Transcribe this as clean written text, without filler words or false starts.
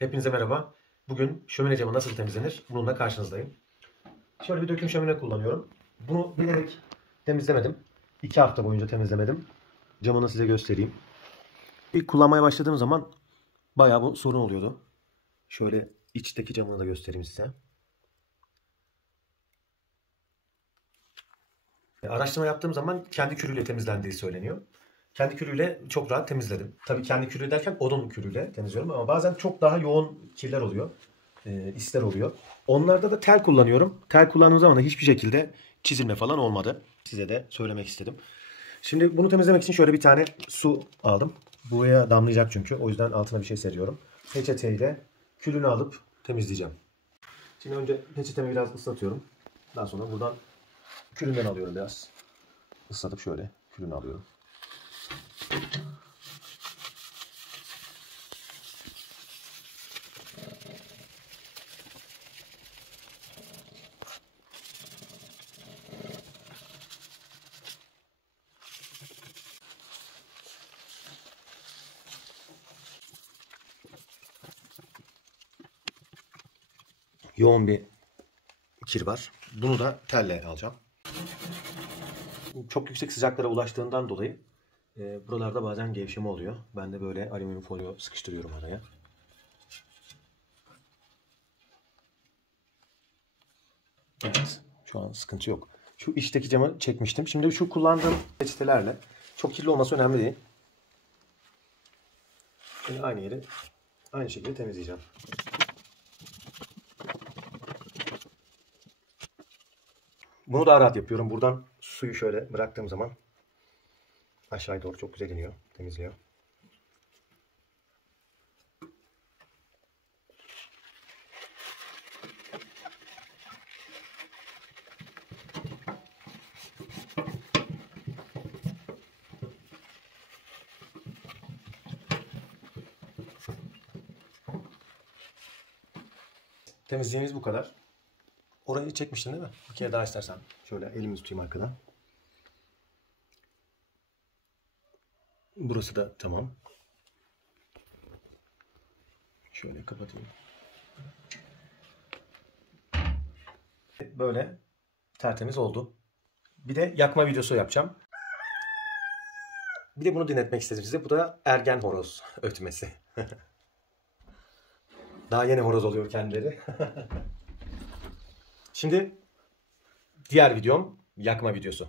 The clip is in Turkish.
Hepinize merhaba. Bugün şömine camı nasıl temizlenir? Bununla karşınızdayım. Şöyle bir döküm şömine kullanıyorum. Bunu bilerek temizlemedim. 2 hafta boyunca temizlemedim. Camını size göstereyim. İlk kullanmaya başladığım zaman bayağı bu sorun oluyordu. Şöyle içteki camını da göstereyim size. Araştırma yaptığım zaman kendi kürüyle temizlendiği söyleniyor. Kendi kürüyle çok rahat temizledim. Tabii kendi kürü derken odun kürüyle temizliyorum ama bazen çok daha yoğun kirler oluyor. İsler oluyor. Onlarda da tel kullanıyorum. Tel kullandığım zaman da hiçbir şekilde çizilme falan olmadı. Size de söylemek istedim. Şimdi bunu temizlemek için şöyle bir tane su aldım. Buraya damlayacak çünkü. O yüzden altına bir şey seriyorum. Peçeteyle külünü alıp temizleyeceğim. Şimdi önce peçetemi biraz ıslatıyorum. Daha sonra buradan külünden alıyorum biraz. Islatıp şöyle külünü alıyorum. Yoğun bir kir var. Bunu da telle alacağım. Çok yüksek sıcaklara ulaştığından dolayı buralarda bazen gevşeme oluyor. Ben de böyle alüminyum folyo sıkıştırıyorum araya. Evet, şu an sıkıntı yok. Şu içteki camı çekmiştim. Şimdi şu kullandığım peçetelerle çok kirli olması önemli değil. Şimdi aynı yeri aynı şekilde temizleyeceğim. Bunu daha rahat yapıyorum. Buradan suyu şöyle bıraktığım zaman aşağıya doğru çok güzel iniyor, temizliyor. Temizliğimiz bu kadar. Orayı çekmiştin değil mi? Bir kere daha istersen. Şöyle elimi tutayım arkadan. Burası da tamam. Şöyle kapatayım. Böyle tertemiz oldu. Bir de yakma videosu yapacağım. Bir de bunu dinletmek istedim size. Bu da ergen horoz ötmesi. Daha yeni horoz oluyor kendileri. Şimdi diğer videom yakma videosu.